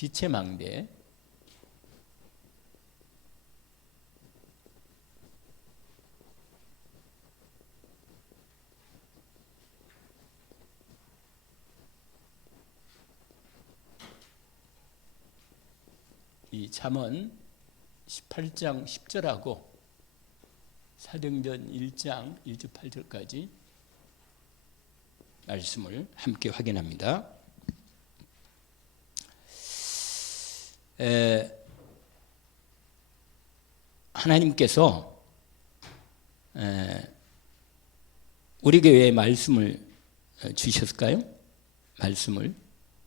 빛의 망대. 이 잠언 18장 10절하고 사도행전 1장 1절 8절까지 말씀을 함께 확인합니다. 하나님께서 우리에게 왜 말씀을 주셨을까요? 말씀을,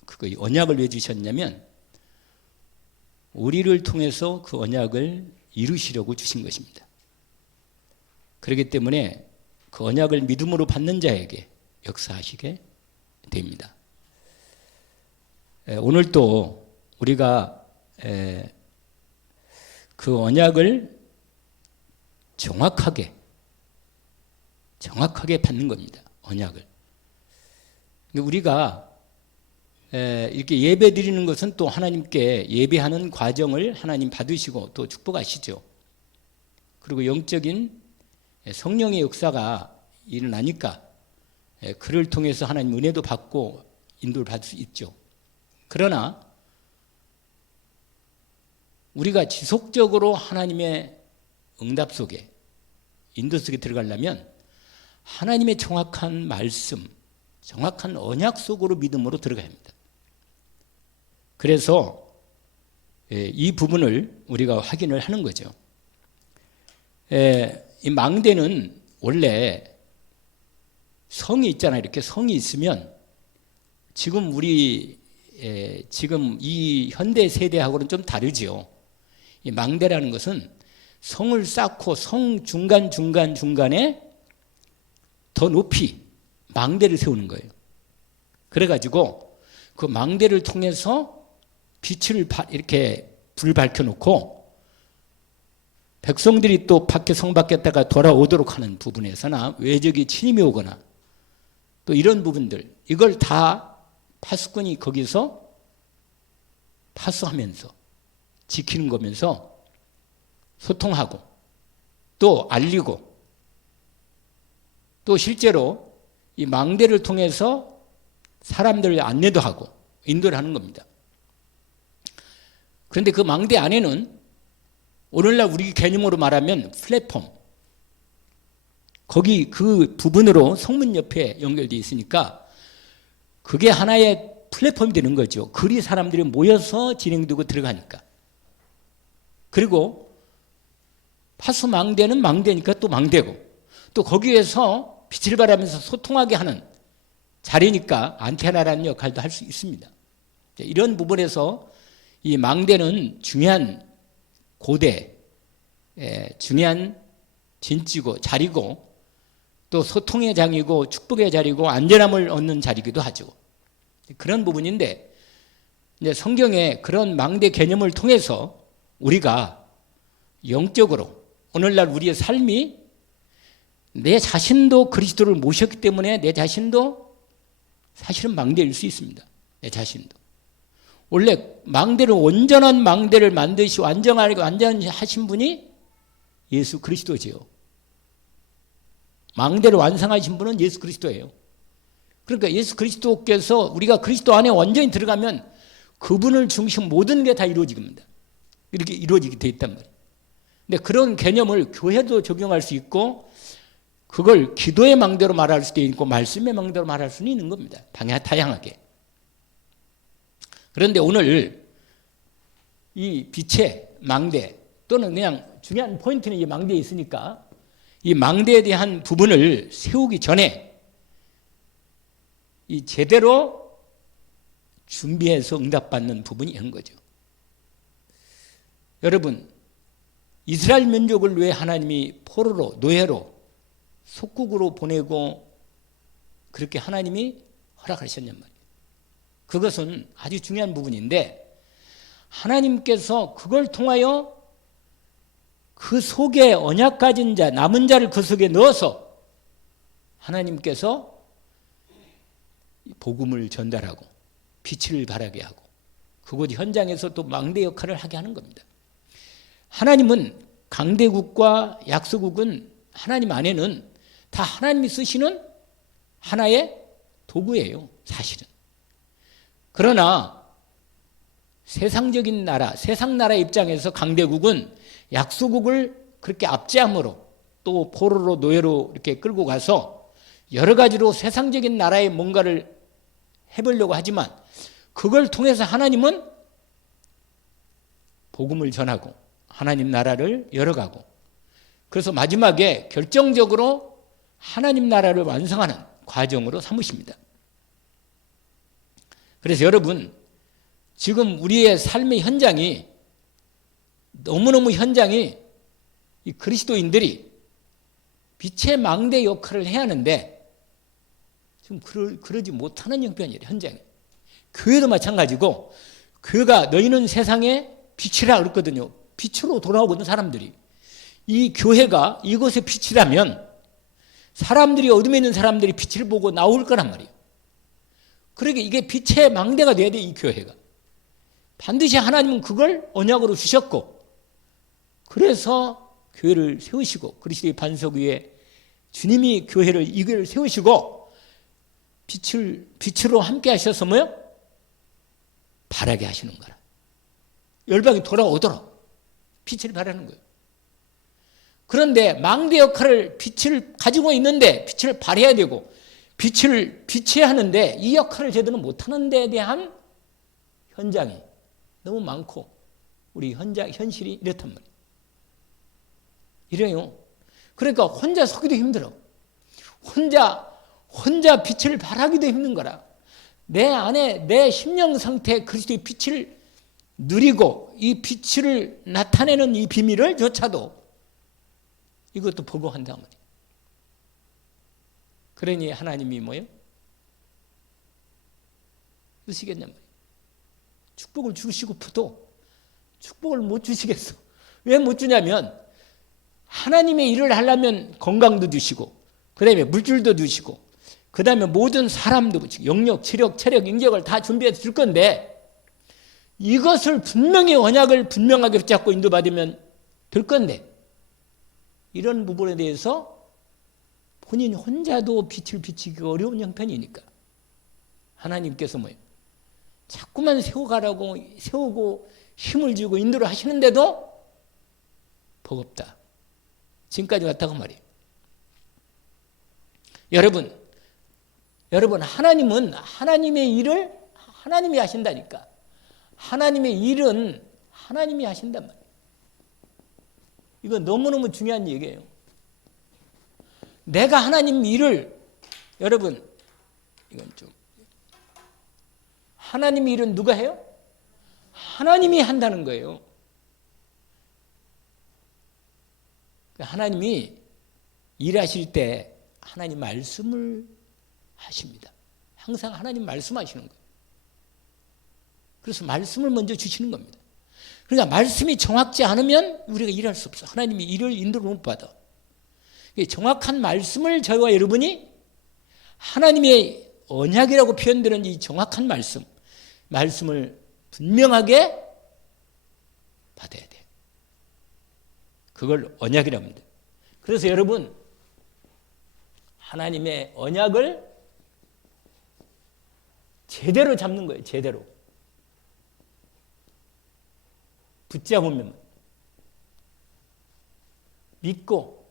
그거 언약을 왜 주셨냐면 우리를 통해서 그 언약을 이루시려고 주신 것입니다. 그렇기 때문에 그 언약을 믿음으로 받는 자에게 역사하시게 됩니다. 오늘도 우리가 그 언약을 정확하게 받는 겁니다. 언약을. 우리가 이렇게 예배 드리는 것은 또 하나님께 예배하는 과정을 하나님 받으시고 또 축복하시죠. 그리고 영적인 성령의 역사가 일어나니까 그를 통해서 하나님 은혜도 받고 인도를 받을 수 있죠. 그러나 우리가 지속적으로 하나님의 응답 속에, 인도 속에 들어가려면 하나님의 정확한 말씀, 정확한 언약 속으로 믿음으로 들어가야 합니다. 그래서 이 부분을 우리가 확인을 하는 거죠. 이 망대는 원래 성이 있잖아요. 이렇게 성이 있으면 지금 지금 이 현대 세대하고는 좀 다르죠. 이 망대라는 것은 성을 쌓고 성 중간에 더 높이 망대를 세우는 거예요. 그래가지고 그 망대를 통해서 빛을 이렇게 불 밝혀놓고 백성들이 또 성 밖에다가 돌아오도록 하는 부분에서나 외적이 침입이 오거나 또 이런 부분들, 이걸 다 파수꾼이 거기서 파수하면서 지키는 거면서 소통하고 또 알리고 또 실제로 이 망대를 통해서 사람들을 안내도 하고 인도를 하는 겁니다. 그런데 그 망대 안에는 오늘날 우리 개념으로 말하면 플랫폼, 거기 그 부분으로 성문 옆에 연결되어 있으니까 그게 하나의 플랫폼이 되는 거죠. 그리 사람들이 모여서 진행되고 들어가니까. 그리고 파수 망대는 망대니까 또 망대고 또 거기에서 빛을 발하면서 소통하게 하는 자리니까 안테나라는 역할도 할 수 있습니다. 이런 부분에서 이 망대는 중요한 고대, 중요한 진지고 자리고 또 소통의 장이고 축복의 자리고 안전함을 얻는 자리이기도 하죠. 그런 부분인데 이제 성경의 그런 망대 개념을 통해서 우리가 영적으로 오늘날 우리의 삶이 내 자신도 그리스도를 모셨기 때문에 내 자신도 사실은 망대일 수 있습니다. 내 자신도. 원래 망대를 온전한 망대를 만드시고 완전하신 분이 예수 그리스도지요. 망대를 완성하신 분은 예수 그리스도예요. 그러니까 예수 그리스도께서 우리가 그리스도 안에 완전히 들어가면 그분을 중심 모든 게 다 이루어집니다. 이렇게 이루어지게 돼 있단 말이에요. 근데 그런 개념을 교회도 적용할 수 있고 그걸 기도의 망대로 말할 수도 있고 말씀의 망대로 말할 수는 있는 겁니다. 다양하게. 그런데 오늘 이 빛의 망대 또는 그냥 중요한 포인트는 이 망대에 있으니까 이 망대에 대한 부분을 세우기 전에 이 제대로 준비해서 응답받는 부분이 있는 거죠. 여러분, 이스라엘 민족을 왜 하나님이 포로로, 노예로, 속국으로 보내고 그렇게 하나님이 허락하셨냔 말이에요. 그것은 아주 중요한 부분인데 하나님께서 그걸 통하여 그 속에 언약 가진 자, 남은 자를 그 속에 넣어서 하나님께서 복음을 전달하고 빛을 발하게 하고 그곳 현장에서 또 망대 역할을 하게 하는 겁니다. 하나님은 강대국과 약소국은 하나님 안에는 다 하나님이 쓰시는 하나의 도구예요, 사실은. 그러나 세상적인 나라, 세상 나라 입장에서 강대국은 약소국을 그렇게 압제함으로 또 포로로 노예로 이렇게 끌고 가서 여러 가지로 세상적인 나라에 뭔가를 해보려고 하지만 그걸 통해서 하나님은 복음을 전하고 하나님 나라를 열어가고 그래서 마지막에 결정적으로 하나님 나라를 완성하는 과정으로 삼으십니다. 그래서 여러분 지금 우리의 삶의 현장이 너무너무 현장이 이 그리스도인들이 빛의 망대 역할을 해야 하는데 지금 그러지 못하는 형편이에요. 현장에. 교회도 마찬가지고 교회가 너희는 세상의 빛이라 그랬거든요. 빛으로 돌아오거든 사람들이. 이 교회가 이것의 빛이라면 사람들이 어둠에 있는 사람들이 빛을 보고 나올 거란 말이에요. 그러니까 이게 빛의 망대가 돼야 돼, 이 교회가. 반드시 하나님은 그걸 언약으로 주셨고 그래서 교회를 세우시고 그리스도의 반석 위에 주님이 교회를 이 교회를 세우시고 빛으로 함께 하셔서 뭐요? 바라게 하시는 거라. 열방이 돌아오도록 빛을 바라는 거예요. 그런데 망대 역할을 빛을 가지고 있는데 빛을 발해야 되고 빛을 비춰야 하는데 이 역할을 제대로 못하는 데에 대한 현장이 너무 많고 우리 현실이 이렇단 말이에요. 이래요. 그러니까 혼자 서기도 힘들어. 혼자 빛을 발하기도 힘든 거라. 내 안에 내 심령 상태에 그리스도의 빛을 누리고 이 빛을 나타내는 이 비밀을 조차도 이것도 보고 한단 말이에요. 그러니 하나님이 뭐예요? 쓰시겠냔 말이에요. 축복을 주시고도 축복을 못 주시겠어. 왜 못 주냐면 하나님의 일을 하려면 건강도 주시고 그 다음에 물질도 주시고 그 다음에 모든 사람도 주시고 영역, 체력, 인격을 다 준비해서 줄 건데 이것을 분명히 언약을 분명하게 붙잡고 인도받으면 될 건데 이런 부분에 대해서 본인 혼자도 빛을 비치기 어려운 형편이니까 하나님께서 뭐예요? 자꾸만 세우고 힘을 주고 인도를 하시는데도 버겁다. 지금까지 왔다고 말이에요. 여러분 하나님은 하나님의 일을 하나님이 하신다니까. 하나님의 일은 하나님이 하신단 말이에요. 이건 너무너무 중요한 얘기예요. 내가 하나님 일을 여러분 이건 좀 하나님 일은 누가 해요? 하나님이 한다는 거예요. 하나님이 일하실 때 하나님 말씀을 하십니다. 항상 하나님 말씀하시는 거예요. 그래서 말씀을 먼저 주시는 겁니다. 그러니까 말씀이 정확지 않으면 우리가 일할 수 없어. 하나님이 일을 인도를 못 받아. 정확한 말씀을 저희와 여러분이 하나님의 언약이라고 표현되는 이 정확한 말씀을 분명하게 받아야 돼. 그걸 언약이라고 합니다. 그래서 여러분 하나님의 언약을 제대로 잡는 거예요. 제대로. 붙잡으면 믿고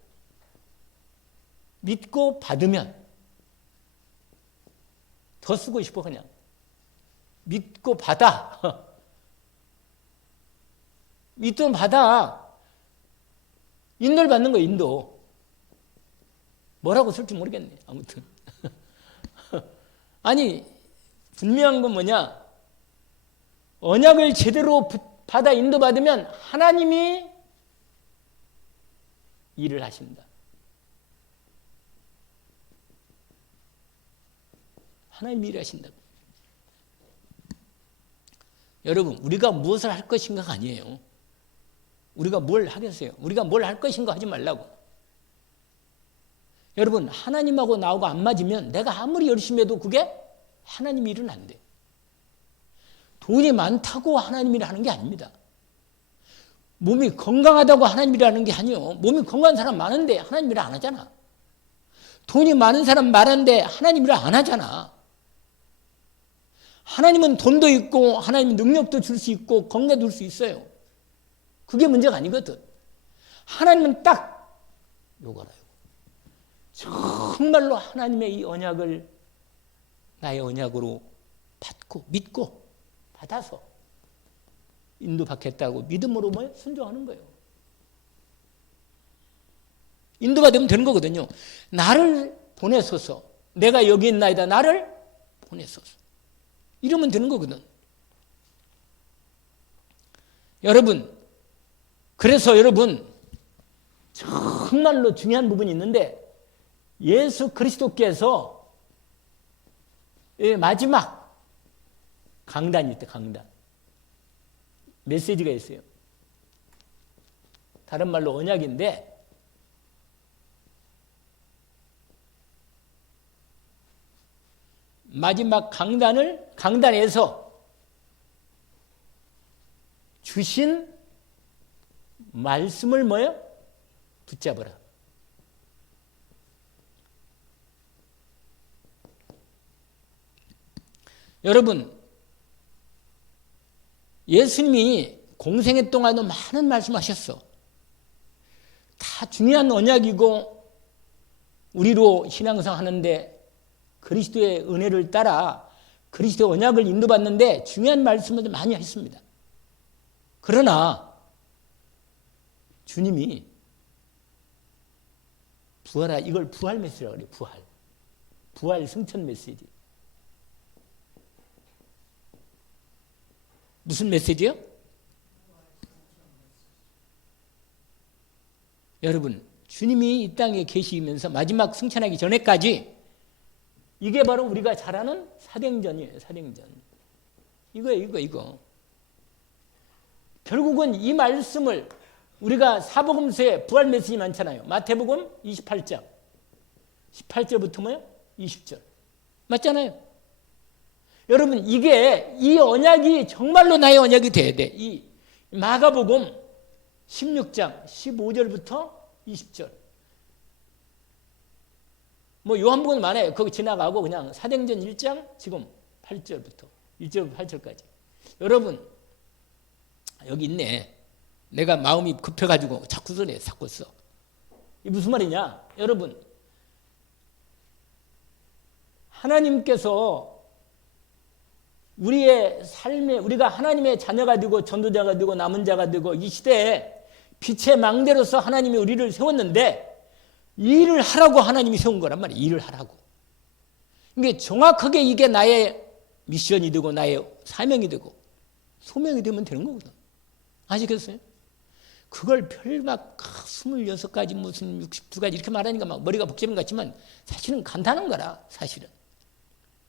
받으면 더 쓰고 싶어 그냥. 믿고 받아. 믿고 받아. 인도를 받는 거예요. 인도. 뭐라고 쓸지 모르겠네. 아무튼. 아니 분명한 건 뭐냐. 언약을 제대로 받아 인도받으면 하나님이 일을 하신다. 하나님이 일을 하신다고. 여러분 우리가 무엇을 할 것인가가 아니에요. 우리가 뭘 하겠어요? 우리가 뭘 할 것인가 하지 말라고. 여러분 하나님하고 나하고 안 맞으면 내가 아무리 열심히 해도 그게 하나님 일은 안 돼. 돈이 많다고 하나님이라는 게 아닙니다. 몸이 건강하다고 하나님이라는 게 아니요. 몸이 건강한 사람 많은데 하나님이라 안 하잖아. 돈이 많은 사람 많은데 하나님이라 안 하잖아. 하나님은 돈도 있고 하나님은 능력도 줄 수 있고 건강도 줄 수 있어요. 그게 문제가 아니거든. 하나님은 딱 요거라. 정말로 하나님의 이 언약을 나의 언약으로 받고 믿고 받아서 인도받겠다고 믿음으로 뭐예요? 순종하는 거예요. 인도받으면 되는 거거든요. 나를 보내소서. 내가 여기 있나이다. 나를 보내소서. 이러면 되는 거거든. 여러분, 그래서 여러분 정말로 중요한 부분이 있는데 예수 그리스도께서 마지막 강단이 있대. 강단. 메시지가 있어요. 다른 말로 언약인데 마지막 강단에서 주신 말씀을 뭐예요? 붙잡으라. 여러분, 예수님이 공생애 동안도 많은 말씀하셨어. 다 중요한 언약이고 우리로 신앙생활 하는데 그리스도의 은혜를 따라 그리스도의 언약을 인도받는데 중요한 말씀을 많이 했습니다. 그러나 주님이 부활하, 이걸 부활 메시지라고 그래요. 부활 승천 메시지. 무슨 메시지요? 여러분, 주님이 이 땅에 계시면서 마지막 승천하기 전에까지 이게 바로 우리가 잘 아는 사도행전이에요. 사도행전. 이거예요. 이거. 결국은 이 말씀을 우리가 사복음서에 부활 메시지 많잖아요. 마태복음 28장 18절부터 뭐예요? 20절. 맞잖아요. 여러분, 이게 이 언약이 정말로 나의 언약이 돼야 돼. 이 마가복음 16장 15절부터 20절. 뭐 요한복음 많아요. 거기 지나가고 그냥 사도행전 1장 지금 8절부터 1절부터 8절까지. 여러분, 여기 있네. 내가 마음이 급해가지고 자꾸 써내. 자꾸 써. 이게 무슨 말이냐? 여러분, 하나님께서 우리의 삶에 우리가 하나님의 자녀가 되고 전도자가 되고 남은 자가 되고 이 시대에 빛의 망대로서 하나님이 우리를 세웠는데 일을 하라고 하나님이 세운 거란 말이에요. 일을 하라고. 이게 정확하게 이게 나의 미션이 되고 나의 사명이 되고 소명이 되면 되는 거거든. 아시겠어요? 그걸 별막 26가지 무슨 62가지 이렇게 말하니까 막 머리가 복잡한 것 같지만 사실은 간단한 거라. 사실은.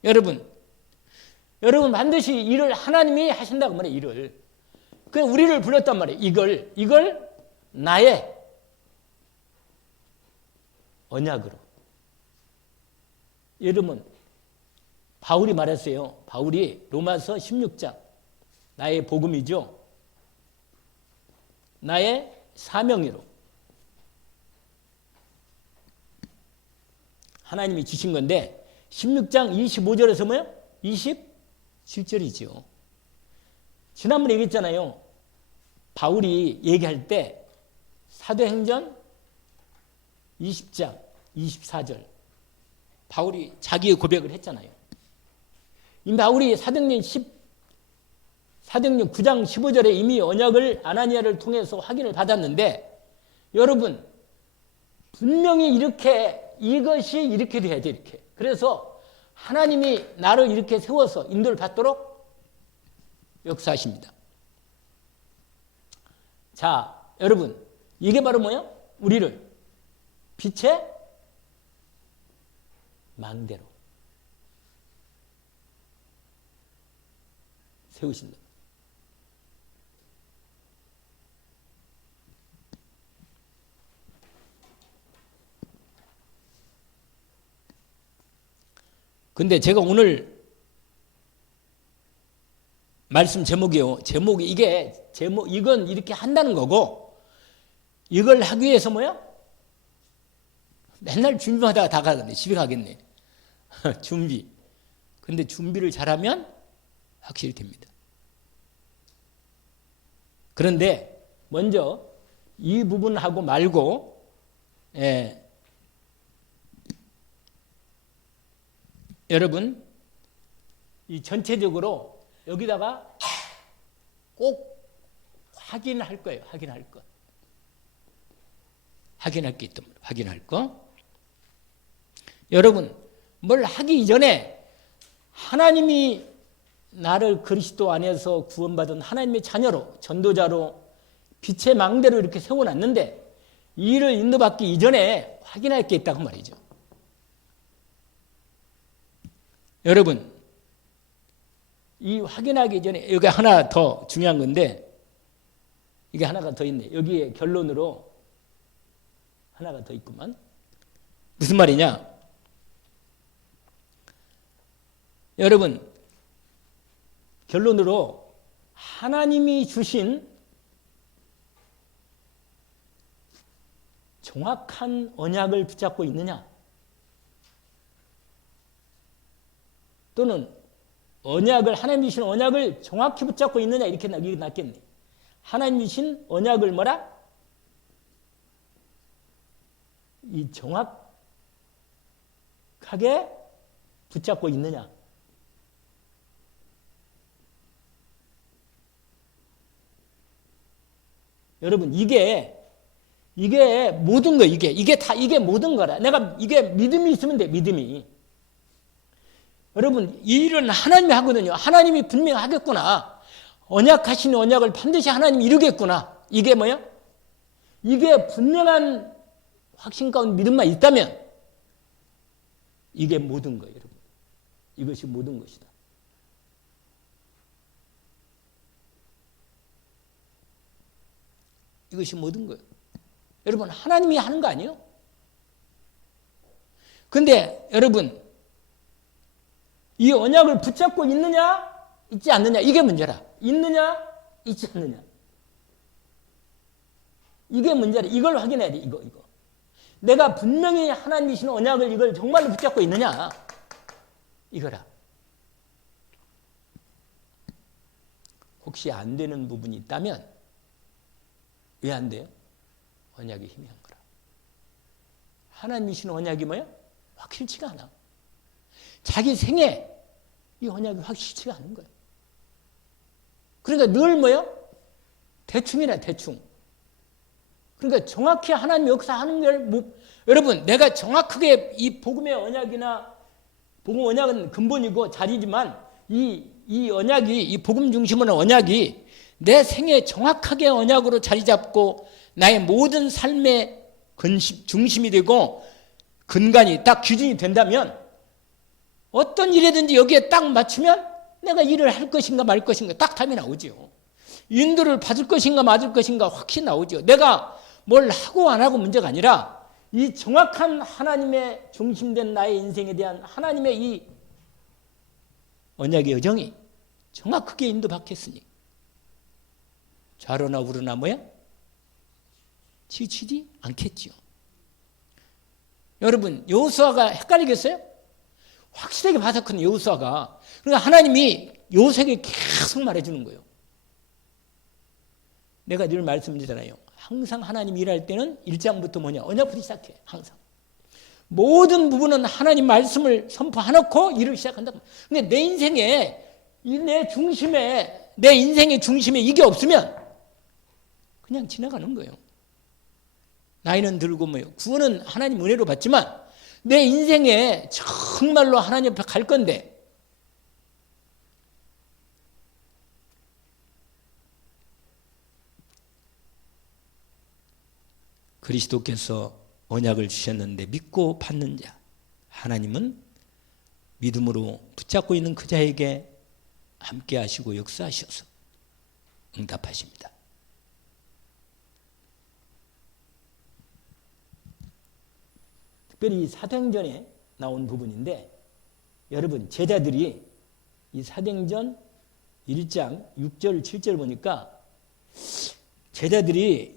여러분 반드시 일을 하나님이 하신다고 말해요. 일을. 그래서 우리를 불렀단 말이에요. 이걸 나의 언약으로. 여러분, 바울이 말했어요. 바울이 로마서 16장 나의 복음이죠. 나의 사명이로 하나님이 주신 건데 16장 25절에서 뭐예요? 27절이죠. 지난번에 얘기했잖아요. 바울이 얘기할 때 사도행전 20장 24절 바울이 자기의 고백을 했잖아요. 이 바울이 사도행전 9장 15절에 이미 언약을 아나니아를 통해서 확인을 받았는데 여러분 분명히 이것이 이렇게 돼야 돼. 이렇게. 그래서 하나님이 나를 이렇게 세워서 인도를 받도록 역사하십니다. 자, 여러분 이게 바로 뭐예요? 우리를 빛의 망대로 세우신다. 근데 제가 오늘 말씀 제목이요. 제목이 이게 제목 이건 이렇게 한다는 거고 이걸 하기 위해서 뭐야? 맨날 준비하다가 다 가겠네. 집에 가겠네. 준비. 근데 준비를 잘하면 확실히 됩니다. 그런데 먼저 이 부분하고 말고 여러분 이 전체적으로 여기다가 꼭 확인할 거예요. 확인할 거. 확인할 게 있단 말이에요. 확인할 거. 여러분 뭘 하기 이전에 하나님이 나를 그리스도 안에서 구원받은 하나님의 자녀로 전도자로 빛의 망대로 이렇게 세워놨는데 이 일을 인도받기 이전에 확인할 게 있다고 말이죠. 여러분 이 확인하기 전에 여기 하나 더 중요한 건데 이게 하나가 더 있네. 여기에 결론으로 하나가 더 있구만. 무슨 말이냐? 여러분 결론으로 하나님이 주신 정확한 언약을 붙잡고 있느냐? 또는 언약을 하나님이 주신 언약을 정확히 붙잡고 있느냐? 이렇게 낫겠네. 하나님이 주신 언약을 뭐라? 이 정확하게 붙잡고 있느냐? 여러분 이게 모든 거 이게 모든 거라. 내가 이게 믿음이 있으면 돼. 믿음이. 여러분 이 일은 하나님이 하거든요. 하나님이 분명히 하겠구나. 언약하신 언약을 반드시 하나님이 이루겠구나. 이게 뭐야? 이게 분명한 확신 가운데 믿음만 있다면 이게 모든 거예요. 여러분. 이것이 모든 것이다. 이것이 모든 거예요. 여러분 하나님이 하는 거 아니에요? 근데 여러분 이 언약을 붙잡고 있느냐 있지 않느냐 이게 문제라. 있느냐 있지 않느냐 이게 문제라. 이걸 확인해야 돼. 이거 내가 분명히 하나님이 주신 언약을 이걸 정말로 붙잡고 있느냐 이거라. 혹시 안 되는 부분이 있다면 왜 안 돼요? 언약이 희미한 거라. 하나님이 주신 언약이 뭐야? 확실치가 않아. 자기 생에 이 언약이 확실치가 않은 거야. 그러니까 늘 뭐야? 대충이나 대충. 그러니까 정확히 하나님 역사하는 걸 여러분 내가 정확하게 이 복음의 언약이나 복음 언약은 근본이고 자리지만 이 언약이 이 복음 중심의 언약이 내 생에 정확하게 언약으로 자리 잡고 나의 모든 삶의 중심이 되고 근간이 딱 기준이 된다면 어떤 일이든지 여기에 딱 맞추면 내가 일을 할 것인가 말 것인가 딱 답이 나오죠. 인도를 받을 것인가 맞을 것인가 확실히 나오죠. 내가 뭘 하고 안 하고 문제가 아니라 이 정확한 하나님의 중심된 나의 인생에 대한 하나님의 이 언약의 여정이 정확하게 인도받겠으니 좌로나 우로나 뭐야? 지치지 않겠지요. 여러분 여호수아가 헷갈리겠어요? 확실하게 봐서큰 여호수아가. 그러니까 하나님이 요셉에게 계속 말해주는 거예요. 내가 늘 말씀드리잖아요. 항상 하나님 일할 때는 1장부터 뭐냐? 언약부터 시작해. 항상. 모든 부분은 하나님 말씀을 선포해놓고 일을 시작한다. 근데 내 인생에 내 인생의 중심에 이게 없으면 그냥 지나가는 거예요. 나이는 들고 뭐요. 구원은 하나님 은혜로 받지만 내 인생에 정말로 하나님 앞에 갈 건데 그리스도께서 언약을 주셨는데 믿고 받는 자 하나님은 믿음으로 붙잡고 있는 그 자에게 함께 하시고 역사하셔서 응답하십니다. 특별히 사도행전에 나온 부분인데 여러분 제자들이 이 사도행전 1장 6절 7절 보니까 제자들이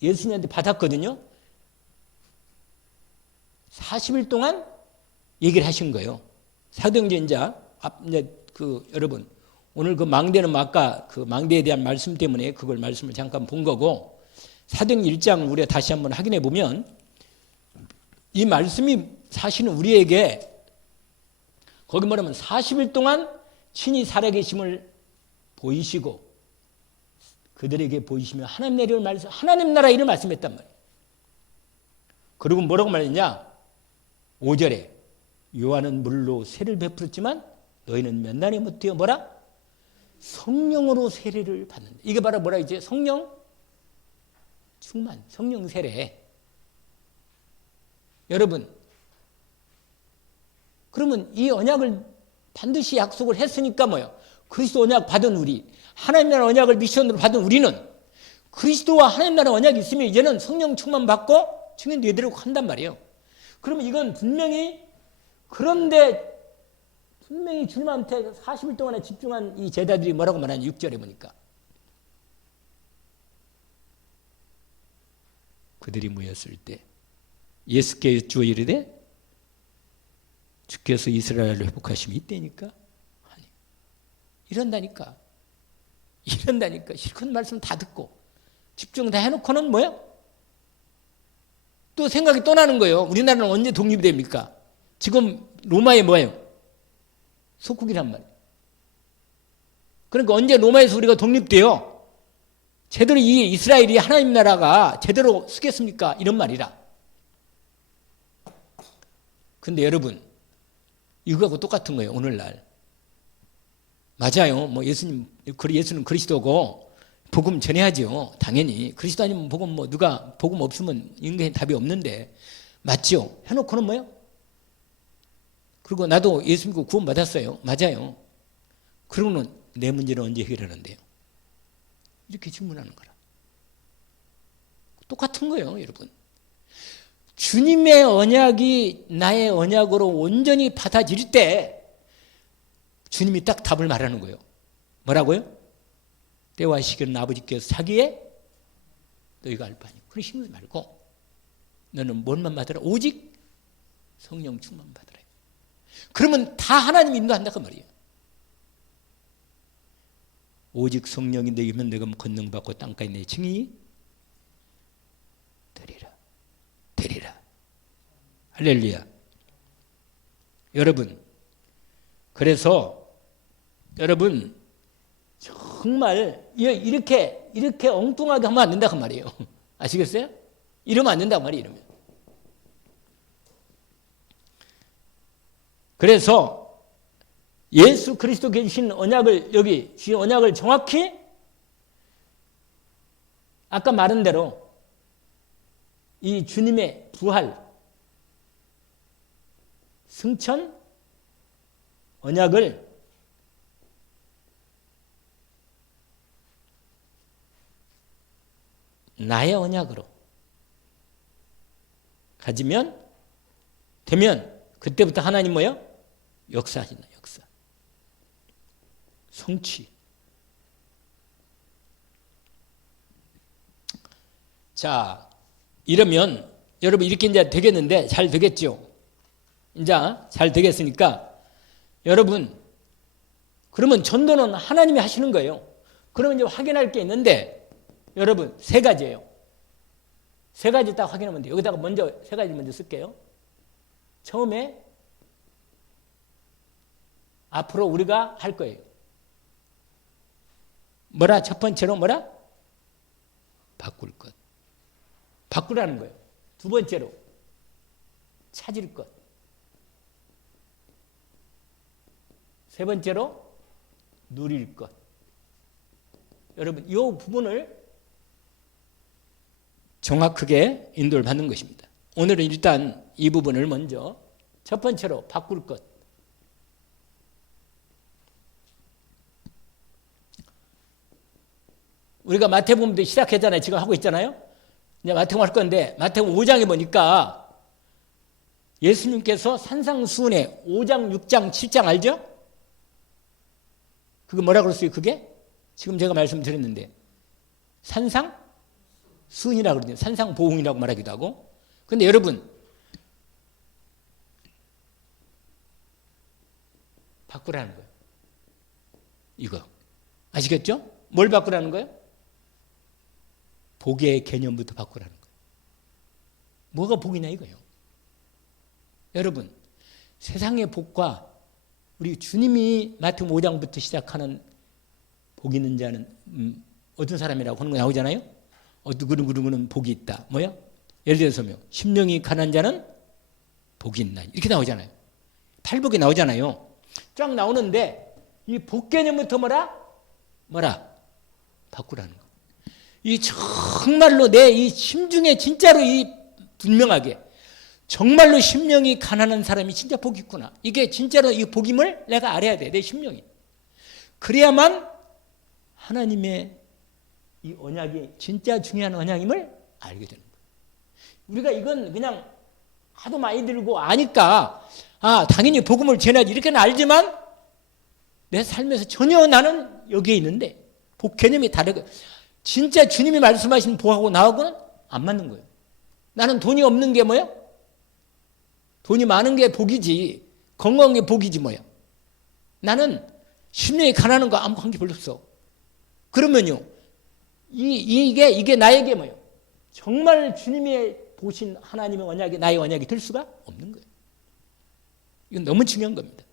예수님한테 받았거든요. 40일 동안 얘기를 하신 거예요. 사도행전자 여러분 오늘 그 망대는 아까 그 망대에 대한 말씀 때문에 그걸 말씀을 잠깐 본 거고 사도행전 1장 우리가 다시 한번 확인해 보면 이 말씀이 사실은 우리에게 거기 뭐냐면 40일 동안 친히 살아계심을 보이시고 그들에게 보이시며 하나님 내릴 말씀 하나님 나라 일을 말씀했단 말이에요. 그리고 뭐라고 말했냐 5절에 요한은 물로 세를 베풀었지만 너희는 몇 날이 못되어 뭐라? 성령으로 세례를 받는다. 이게 바로 뭐라 이제 성령 충만, 성령 세례. 여러분, 그러면 이 언약을 반드시 약속을 했으니까 뭐요? 그리스도 언약 받은 우리, 하나님 나라 언약을 미션으로 받은 우리는 그리스도와 하나님 나라 언약이 있으면 이제는 성령 충만 받고 증인도 되도록 한단 말이에요. 그러면 이건 분명히 그런데 분명히 주님한테 40일 동안에 집중한 이 제자들이 뭐라고 말하냐 6절에 보니까 그들이 모였을 때 예수께 여쭈어 이르되 주께서 이스라엘을 회복하심이 이때니까 아니 이런다니까 실컷 말씀 다 듣고 집중 다 해놓고는 뭐야? 또 생각이 또 나는 거예요. 우리나라는 언제 독립이 됩니까? 지금 로마에 뭐예요? 속국이란 말이에요. 그러니까 언제 로마에서 우리가 독립돼요? 제대로 이 이스라엘이 하나님 나라가 제대로 쓰겠습니까? 이런 말이라. 근데 여러분 이거하고 똑같은 거예요. 오늘날. 맞아요. 뭐 예수는 그리스도고 복음 전해야죠. 당연히. 그리스도 아니면 복음 뭐 누가 복음 없으면 인간의 답이 없는데 맞죠? 해놓고는 뭐요? 그리고 나도 예수 믿고 구원 받았어요. 맞아요. 그러고는 내 문제는 언제 해결하는데요? 이렇게 질문하는 거라. 똑같은 거예요, 여러분. 주님의 언약이 나의 언약으로 온전히 받아들일 때 주님이 딱 답을 말하는 거예요. 뭐라고요? 때와 시기는 아버지께서 자기의 너희가 알 바니. 그런 신경 말고 너는 뭔만 받으라. 오직 성령 충만 받으라. 그러면 다 하나님 인도한다 그 말이에요. 오직 성령이 너희면 내가 권능받고 땅가에 내 증인이 되리라. 할렐루야. 여러분, 그래서 여러분 정말 이렇게 엉뚱하게 하면 안 된다 그 말이에요. 아시겠어요? 이러면 안 된다고 말이에요. 이러면. 그래서 예수 그리스도 계신 언약을 여기 주신 언약을 정확히 아까 말한 대로 이 주님의 부활 승천 언약을 나의 언약으로 가지면 되면 그때부터 하나님 뭐예요? 역사하신다. 역사. 성취. 자, 이러면 여러분 이렇게 이제 되겠는데 잘 되겠죠? 이제 잘 되겠으니까 여러분 그러면 전도는 하나님이 하시는 거예요. 그러면 이제 확인할 게 있는데 여러분 세 가지예요. 세 가지 딱 확인하면 돼요. 여기다가 먼저 세 가지 먼저 쓸게요. 처음에 앞으로 우리가 할 거예요. 뭐라? 첫 번째로 뭐라? 바꿀 것. 바꾸라는 거예요. 두 번째로 찾을 것. 세 번째로 누릴 것. 여러분 이 부분을 정확하게 인도를 받는 것입니다. 오늘은 일단 이 부분을 먼저 첫 번째로 바꿀 것. 우리가 마태복음도 시작했잖아요. 지금 하고 있잖아요. 이제 마태복음 할 건데 마태복음 5장에 보니까 예수님께서 산상수훈에 5장, 6장, 7장 알죠? 그게 뭐라 그랬어요? 그게 지금 제가 말씀드렸는데 산상순이라고 그러죠. 산상보응이라고 말하기도 하고. 근데 여러분 바꾸라는 거예요. 이거 아시겠죠? 뭘 바꾸라는 거예요? 복의 개념부터 바꾸라는 거예요. 뭐가 복이냐 이거예요. 여러분 세상의 복과 우리 주님이 마태복음 5장부터 시작하는 복 있는 자는 어떤 사람이라고 하는 거 나오잖아요. 누구는 복이 있다. 뭐야? 예를 들어서요. 심령이 가난한 자는 복이 있나 이렇게 나오잖아요. 팔복이 나오잖아요. 쫙 나오는데 이 복 개념부터 뭐라? 바꾸라는 거. 이 정말로 내 이 심중에 진짜로 이 분명하게 정말로 심령이 가난한 사람이 진짜 복이 있구나. 이게 진짜로 이 복임을 내가 알아야 돼. 내 심령이. 그래야만 하나님의 이 언약이 진짜 중요한 언약임을 알게 되는 거예요. 우리가 이건 그냥 하도 많이 들고 아니까 당연히 복음을 전해야지 이렇게는 알지만 내 삶에서 전혀 나는 여기에 있는데 복 개념이 다르고 진짜 주님이 말씀하신 복하고 나하고는 안 맞는 거예요. 나는 돈이 없는 게 뭐야? 돈이 많은 게 복이지 건강한 게 복이지 뭐야. 나는 심령이 가난한 거 아무 관계 별로 없어. 그러면요 이게 나에게 뭐예요? 정말 주님이 보신 하나님의 언약이 나의 언약이 될 수가 없는 거예요. 이건 너무 중요한 겁니다.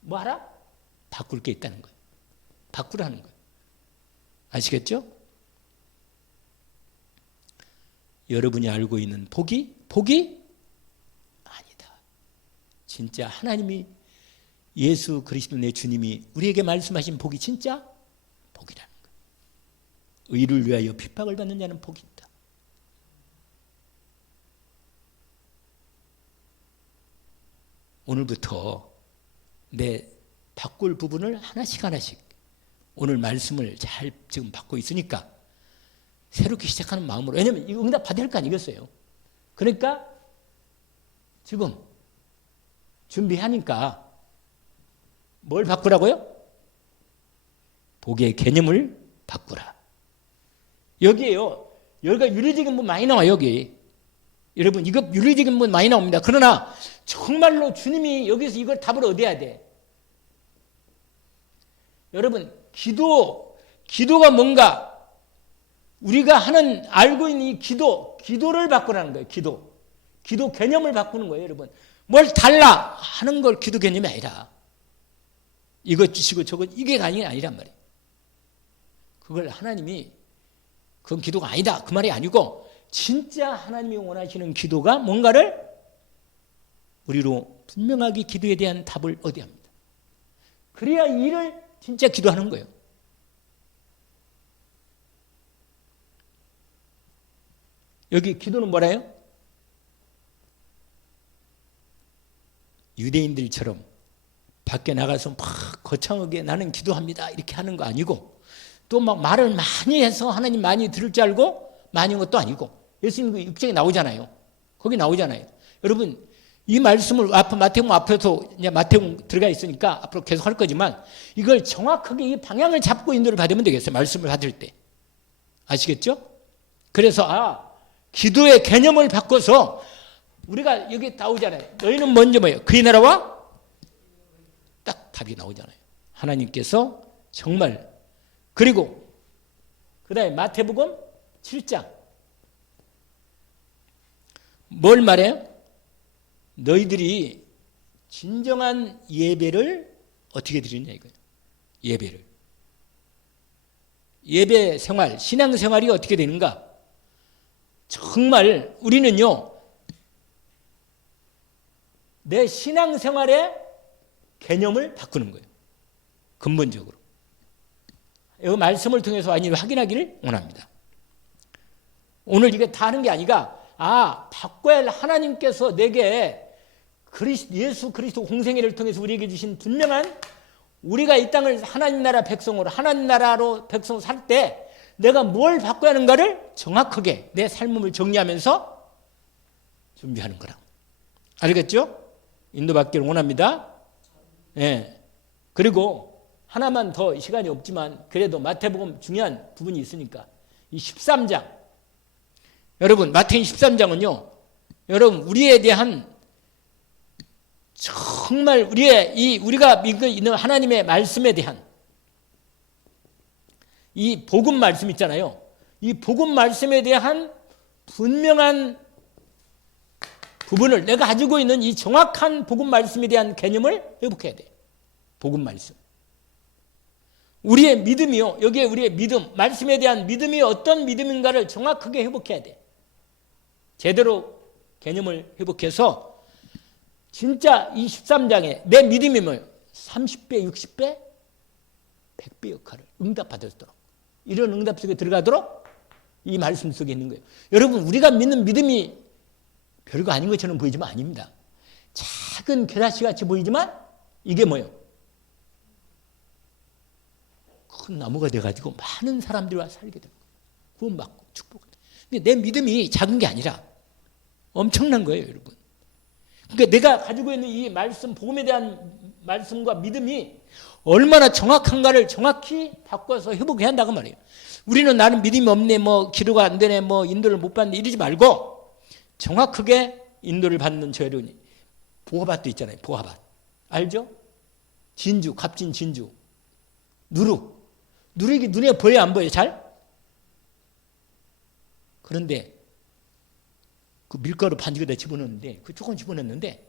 뭐 하라? 바꿀 게 있다는 거예요. 바꾸라는 거예요. 아시겠죠? 여러분이 알고 있는 복이 아니다. 진짜 하나님이 예수 그리스도 내 주님이 우리에게 말씀하신 복이 진짜 복이라는 거예요. 의를 위하여 핍박을 받는 자는 복이 있다. 오늘부터 내 바꿀 부분을 하나씩 오늘 말씀을 잘 지금 받고 있으니까 새롭게 시작하는 마음으로. 왜냐하면 이거 응답 받을 거 아니겠어요. 그러니까 지금 준비하니까 뭘 바꾸라고요? 복의 개념을 바꾸라. 여기에요. 여기가 윤리적인 분 많이 나와요. 여기. 여러분 이거 윤리적인 분 많이 나옵니다. 그러나 정말로 주님이 여기서 이걸 답을 얻어야 돼. 여러분 기도가 뭔가 우리가 알고 있는 이 기도를 바꾸라는 거예요. 기도 개념을 바꾸는 거예요. 여러분 뭘 달라 하는 걸 기도 개념이 아니라 이것 주시고 저것 이게 아니란 말이에요. 그걸 하나님이 그건 기도가 아니다 그 말이 아니고 진짜 하나님이 원하시는 기도가 뭔가를 우리로 분명하게 기도에 대한 답을 얻어야 합니다. 그래야 일을 진짜 기도하는 거예요. 여기 기도는 뭐래요? 유대인들처럼 밖에 나가서 막 거창하게 나는 기도합니다 이렇게 하는 거 아니고 또 막 말을 많이 해서 하나님 많이 들을 줄 알고 많이 한 것도 아니고 예수님 그 육정에 나오잖아요. 거기 나오잖아요. 여러분 이 말씀을 마태복음 앞에서 이제 마태복음 들어가 있으니까 앞으로 계속 할 거지만 이걸 정확하게 이 방향을 잡고 인도를 받으면 되겠어요. 말씀을 받을 때. 아시겠죠? 그래서 기도의 개념을 바꿔서 우리가 여기 나오잖아요. 너희는 먼저 뭐예요? 그의 나라와 딱 답이 나오잖아요. 하나님께서 정말 그리고 그 다음에 마태복음 7장 뭘 말해요? 너희들이 진정한 예배를 어떻게 드리냐 이거예요. 예배 생활, 신앙 생활이 어떻게 되는가? 정말 우리는요. 내 신앙 생활의 개념을 바꾸는 거예요. 근본적으로. 이 말씀을 통해서 확인하기를 원합니다. 오늘 이게 다 하는 게 아니라 바꿔야 할 하나님께서 내게 예수 그리스도 공생애를 통해서 우리에게 주신 분명한 우리가 이 땅을 하나님 나라 백성으로 하나님 나라로 백성 살 때 내가 뭘 바꿔야 하는가를 정확하게 내 삶을 정리하면서 준비하는 거라. 알겠죠? 인도받기를 원합니다. 예. 그리고 하나만 더 시간이 없지만 그래도 마태복음 중요한 부분이 있으니까 이 13장 여러분 마태복음 13장은요 여러분 우리에 대한 정말 우리가 믿고 있는 하나님의 말씀에 대한 이 복음 말씀 있잖아요. 이 복음 말씀에 대한 분명한 부분을 내가 가지고 있는 이 정확한 복음 말씀에 대한 개념을 회복해야 돼. 복음 말씀. 우리의 믿음이요. 여기에 우리의 믿음, 말씀에 대한 믿음이 어떤 믿음인가를 정확하게 회복해야 돼. 제대로 개념을 회복해서 진짜 이 13장에 내 믿음이 뭐예요? 30배, 60배, 100배 역할을 응답받도록 이런 응답 속에 들어가도록 이 말씀 속에 있는 거예요. 여러분 우리가 믿는 믿음이 별거 아닌 것처럼 보이지만 아닙니다. 작은 겨자씨 같이 보이지만 이게 뭐예요? 큰 나무가 돼가지고 많은 사람들이 와 살게 되는 거예요. 구원받고 축복을. 근데 내 믿음이 작은 게 아니라 엄청난 거예요, 여러분. 그러니까 내가 가지고 있는 이 말씀, 복음에 대한 말씀과 믿음이 얼마나 정확한가를 정확히 바꿔서 회복해야 한다고 말이에요. 우리는 나는 믿음이 없네, 뭐 기도가 안 되네, 뭐 인도를 못 받네 이러지 말고 정확하게 인도를 받는 저 여러분이 보화밭도 있잖아요. 보화밭 알죠? 진주, 값진 진주, 누룩이 눈에 보여요, 안 보여요? 잘? 그런데 그 밀가루 반죽에다 집어넣는데 그 조금 집어넣는데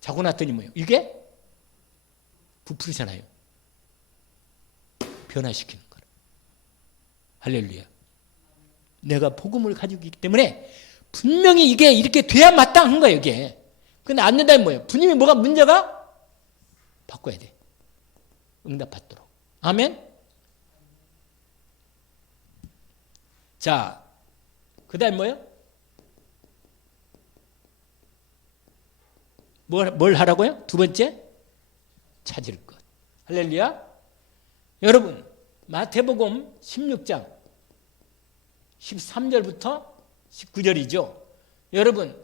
자고 났더니 뭐예요? 이게 부풀이잖아요. 변화시키는 거라. 할렐루야. 내가 복음을 가지고 있기 때문에 분명히 이게 이렇게 돼야 마땅한 거예요, 이게. 근데 안 된다면 뭐예요? 분명히 뭐가 문제가 바꿔야 돼. 응답받도록. 아멘? 자, 그 다음 뭐예요? 뭘 하라고요? 두 번째? 찾을 것. 할렐루야. 여러분, 마태복음 16장 13절부터 19절이죠. 여러분,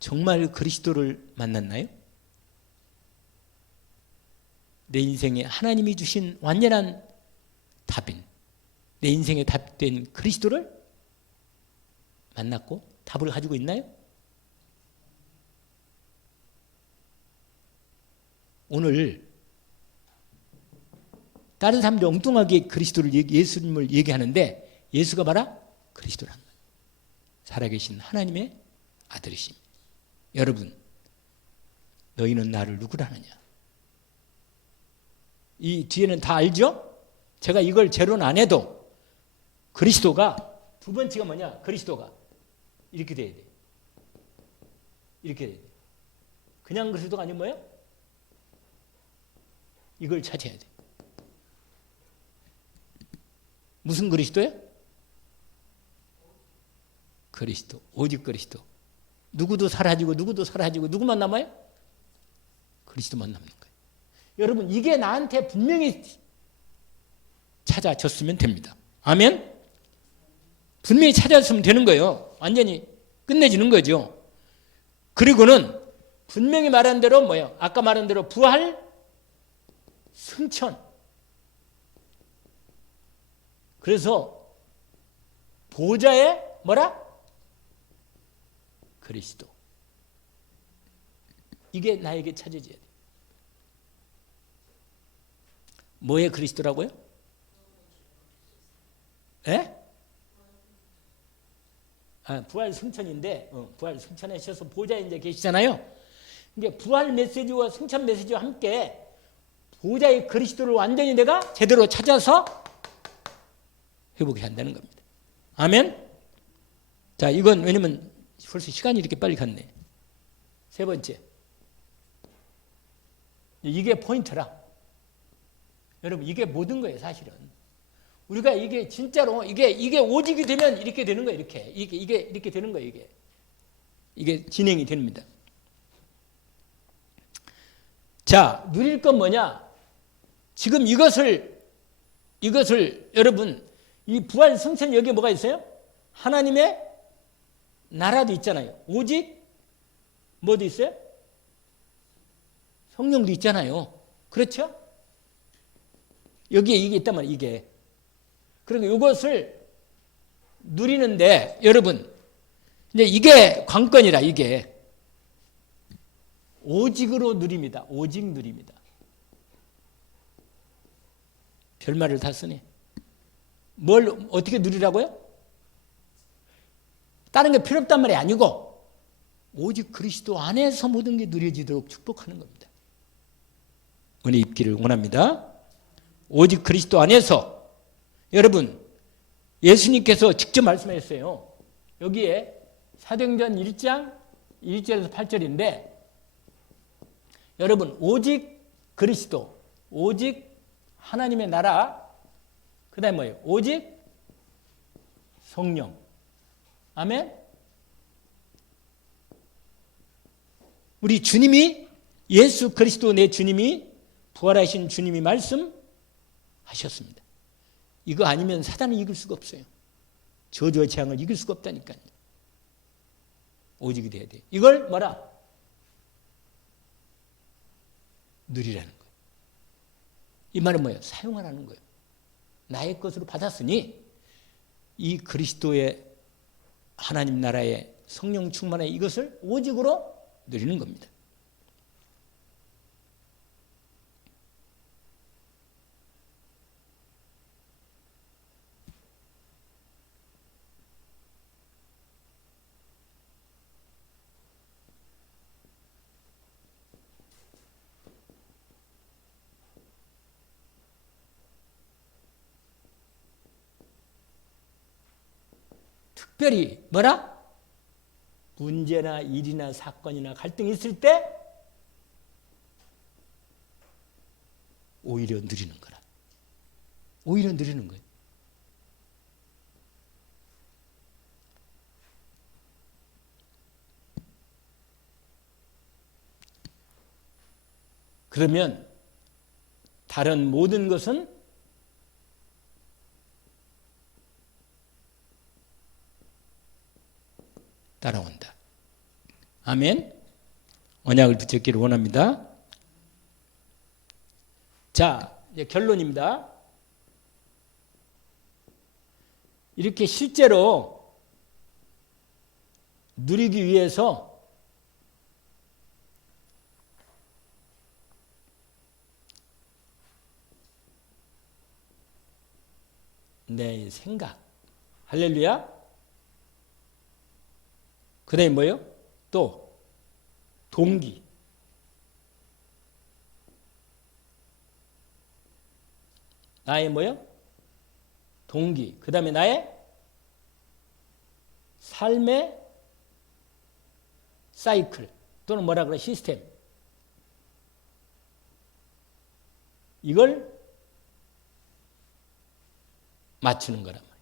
정말 그리스도를 만났나요? 내 인생에 하나님이 주신 완전한 답인, 내 인생의 답된 그리스도를 만났고 답을 가지고 있나요? 오늘 다른 사람들이 엉뚱하게 그리스도를 예수님을 얘기하는데 예수가 봐라 그리스도란 거예요. 살아계신 하나님의 아들이심. 여러분, 너희는 나를 누구라 하느냐? 이 뒤에는 다 알죠? 제가 이걸 제론 안 해도 그리스도가 두 번째가 뭐냐? 그리스도가 이렇게 돼야 돼. 이렇게 돼야 돼. 그냥 그리스도가 아니면 뭐예요? 이걸 찾아야 돼. 무슨 그리스도예요? 그리스도. 오직 그리스도. 누구도 사라지고 누구만 남아요? 그리스도만 남는 거예요. 여러분 이게 나한테 분명히 찾아졌으면 됩니다. 아멘? 분명히 찾아졌으면 되는 거예요. 완전히 끝내지는 거죠. 그리고는 분명히 말한 대로 뭐예요? 아까 말한 대로 부활, 승천. 그래서 보좌에 뭐라? 그리스도. 이게 나에게 찾아져야 돼. 뭐의 그리스도라고요? 예? 부활 승천인데 부활 승천하셔서 보좌에 이제 계시잖아요. 이게 부활 메시지와 승천 메시지와 함께 보좌의 그리스도를 완전히 내가 제대로 찾아서 회복해야 한다는 겁니다. 아멘? 자, 이건 왜냐면 벌써 시간이 이렇게 빨리 갔네. 세 번째. 이게 포인트라. 여러분, 이게 모든 거예요, 사실은. 우리가 이게 진짜로, 이게 오직이 되면 이렇게 되는 거예요, 이렇게. 이게 이렇게 되는 거예요, 이게. 이게 진행이 됩니다. 자, 누릴 건 뭐냐? 지금 이것을 여러분, 이 부활 승천 여기에 뭐가 있어요? 하나님의 나라도 있잖아요. 오직 뭐도 있어요? 성령도 있잖아요. 그렇죠? 여기에 이게 있단 말이에요. 이게. 그리고 이것을 누리는데 여러분 이제 이게 관건이라 이게 오직으로 누립니다. 오직 누립니다. 별말을 다 쓰네. 뭘 어떻게 누리라고요? 다른 게 필요 없단 말이 아니고 오직 그리스도 안에서 모든 게 누려지도록 축복하는 겁니다. 은혜 입기를 원합니다. 오직 그리스도 안에서 여러분 예수님께서 직접 말씀하셨어요. 여기에 사도행전 1장 1절에서 8절인데 여러분 오직 그리스도 오직 하나님의 나라 그 다음에 뭐예요? 오직 성령 아멘. 우리 주님이 예수 그리스도 내 주님이 부활하신 주님이 말씀하셨습니다. 이거 아니면 사단을 이길 수가 없어요. 저주의 재앙을 이길 수가 없다니까요. 오직이 돼야 돼요. 이걸 뭐라? 누리라는 거예요. 이 말은 뭐예요? 사용하라는 거예요. 나의 것으로 받았으니 이 그리스도의 하나님 나라의 성령 충만의 이것을 오직으로 누리는 겁니다. 특별히 뭐라? 문제나 일이나 사건이나 갈등이 있을 때 오히려 누리는 거라. 오히려 누리는 거예요. 그러면 다른 모든 것은 따라온다. 아멘. 언약을 붙잡기를 원합니다. 자, 이제 결론입니다. 이렇게 실제로 누리기 위해서 내 생각, 할렐루야. 그 다음에 뭐예요? 또 동기. 나의 뭐예요? 동기. 그 다음에 나의 삶의 사이클 또는 뭐라 그래? 시스템. 이걸 맞추는 거란 말이에요.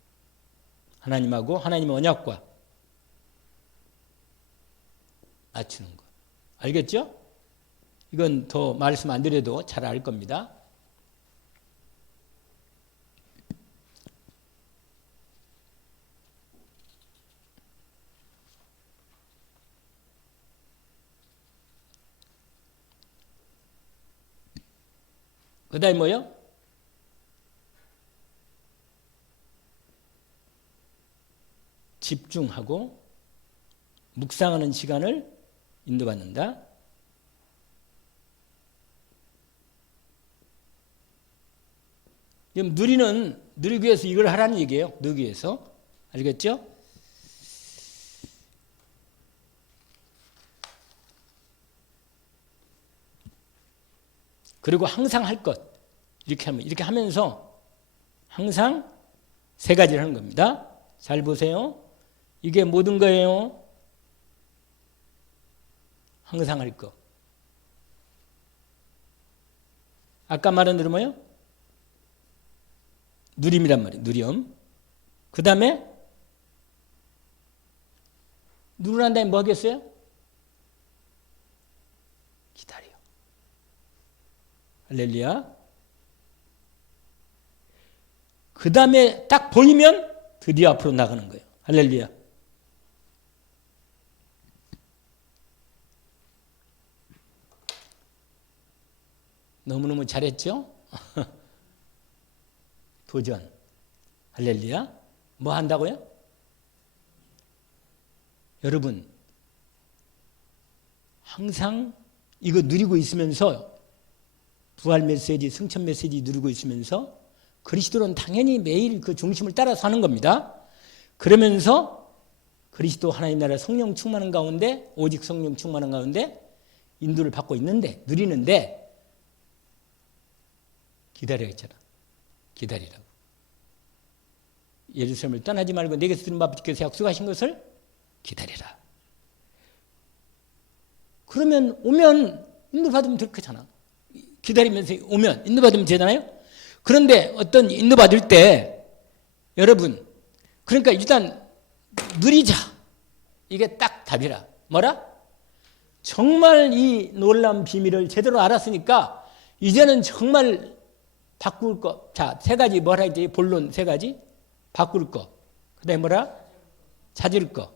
하나님하고 하나님의 언약과 맞추는 거. 알겠죠? 이건 더 말씀 안 드려도 잘 알 겁니다. 그 다음에 뭐요? 집중하고 묵상하는 시간을 인도받는다. 지금 누리기 위해서 이걸 하라는 얘기예요. 누리기 위해서. 알겠죠? 그리고 항상 할 것. 이렇게 하면서 항상 세 가지를 하는 겁니다. 잘 보세요. 이게 모든 거예요. 항상 할 거. 아까 말한 대로 뭐예요? 누림이란 말이에요. 누렴. 그 다음에 누르란 다음에 뭐 하겠어요? 기다려. 할렐루야. 그 다음에 딱 보이면 드디어 앞으로 나가는 거예요. 할렐루야. 너무너무 잘했죠? 도전. 할렐루야. 뭐 한다고요? 여러분, 항상 이거 누리고 있으면서 부활 메시지, 승천 메시지 누리고 있으면서 그리스도는 당연히 매일 그 중심을 따라서 하는 겁니다. 그러면서 그리스도 하나님 나라 성령 충만한 가운데, 오직 성령 충만한 가운데 인도를 받고 있는데, 누리는데 기다려 했잖아. 기다리라고. 예루살렘을 떠나지 말고 내게서 들은 아버지께서 약속하신 것을 기다리라. 그러면 오면 인도받으면 될 거잖아. 기다리면서 오면 인도받으면 되잖아요. 그런데 어떤 인도받을 때 여러분, 그러니까 일단 누리자. 이게 딱 답이라. 뭐라? 정말 이 놀라운 비밀을 제대로 알았으니까 이제는 정말 바꿀 거. 자, 세 가지 뭐라 했지? 본론 세 가지. 바꿀 거. 그 다음에 뭐라? 찾을 거.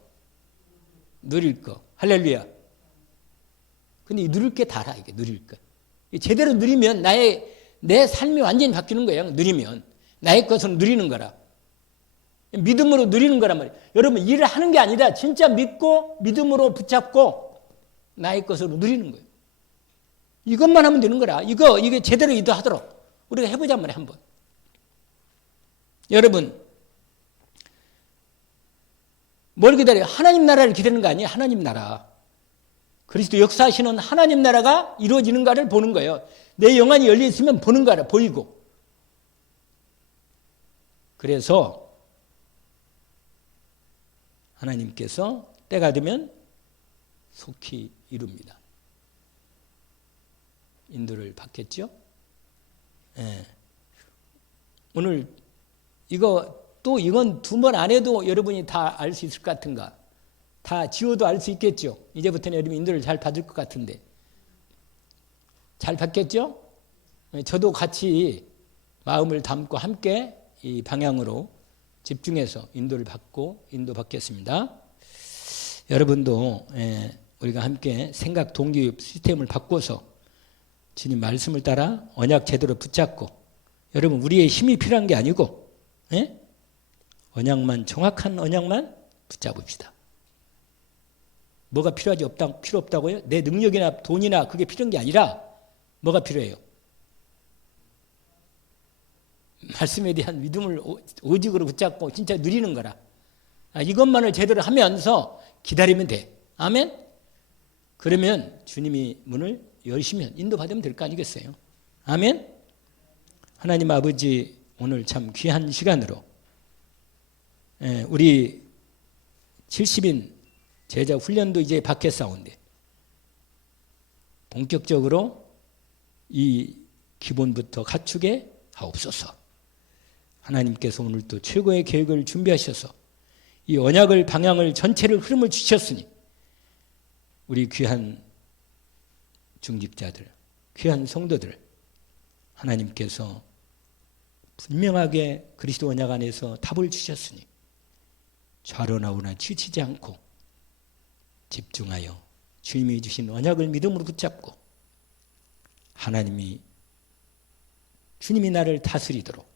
누릴 거. 할렐루야. 근데 이 누릴 게 다라. 이게 누릴 거. 제대로 누리면 내 삶이 완전히 바뀌는 거예요. 누리면. 나의 것을 누리는 거라. 믿음으로 누리는 거란 말이에요. 여러분, 일을 하는 게 아니라 진짜 믿고 믿음으로 붙잡고 나의 것으로 누리는 거예요. 이것만 하면 되는 거라. 이게 제대로 이도하도록 우리가 해보자 말이에요. 한번. 여러분, 뭘 기다려요? 하나님 나라를 기다리는 거 아니에요? 하나님 나라. 그리스도 역사하시는 하나님 나라가 이루어지는가를 보는 거예요. 내 영안이 열려 있으면 보는 거라. 보이고. 그래서 하나님께서 때가 되면 속히 이룹니다. 인도를 받겠죠? 예. 오늘 이건 2번 안 해도 여러분이 다 알 수 있을 것 같은가? 다 지워도 알 수 있겠죠? 이제부터는 여러분 인도를 잘 받을 것 같은데. 잘 받겠죠? 저도 같이 마음을 담고 함께 이 방향으로 집중해서 인도를 받고 인도받겠습니다. 여러분도 우리가 함께 생각 동기 시스템을 바꿔서 주님 말씀을 따라 언약 제대로 붙잡고, 여러분 우리의 힘이 필요한 게 아니고 언약만, 정확한 언약만 붙잡읍시다. 뭐가 필요 없다고요? 내 능력이나 돈이나 그게 필요한 게 아니라 뭐가 필요해요? 말씀에 대한 믿음을 오직으로 붙잡고 진짜 누리는 거라. 이것만을 제대로 하면서 기다리면 돼. 아멘? 그러면 주님이 문을 열시면 인도받으면 될 거 아니겠어요? 아멘? 하나님 아버지, 오늘 참 귀한 시간으로 우리 70인 제자 훈련도 이제 받겠사온데 본격적으로 이 기본부터 갖추게 하옵소서. 하나님께서 오늘 또 최고의 계획을 준비하셔서 이 언약을, 방향을, 전체를 흐름을 주셨으니 우리 귀한 중직자들, 귀한 성도들, 하나님께서 분명하게 그리스도 언약 안에서 답을 주셨으니 좌로나오나 치우치지 않고 집중하여 주님이 주신 언약을 믿음으로 붙잡고 주님이 나를 다스리도록,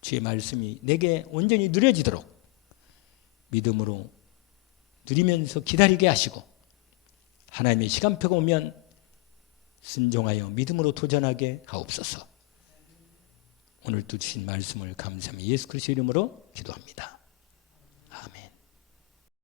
주의 말씀이 내게 온전히 누려지도록 믿음으로 누리면서 기다리게 하시고, 하나님의 시간표가 오면 순종하여 믿음으로 도전하게 하옵소서. 오늘도 주신 말씀을 감사하며 예수 그리스도 이름으로 기도합니다.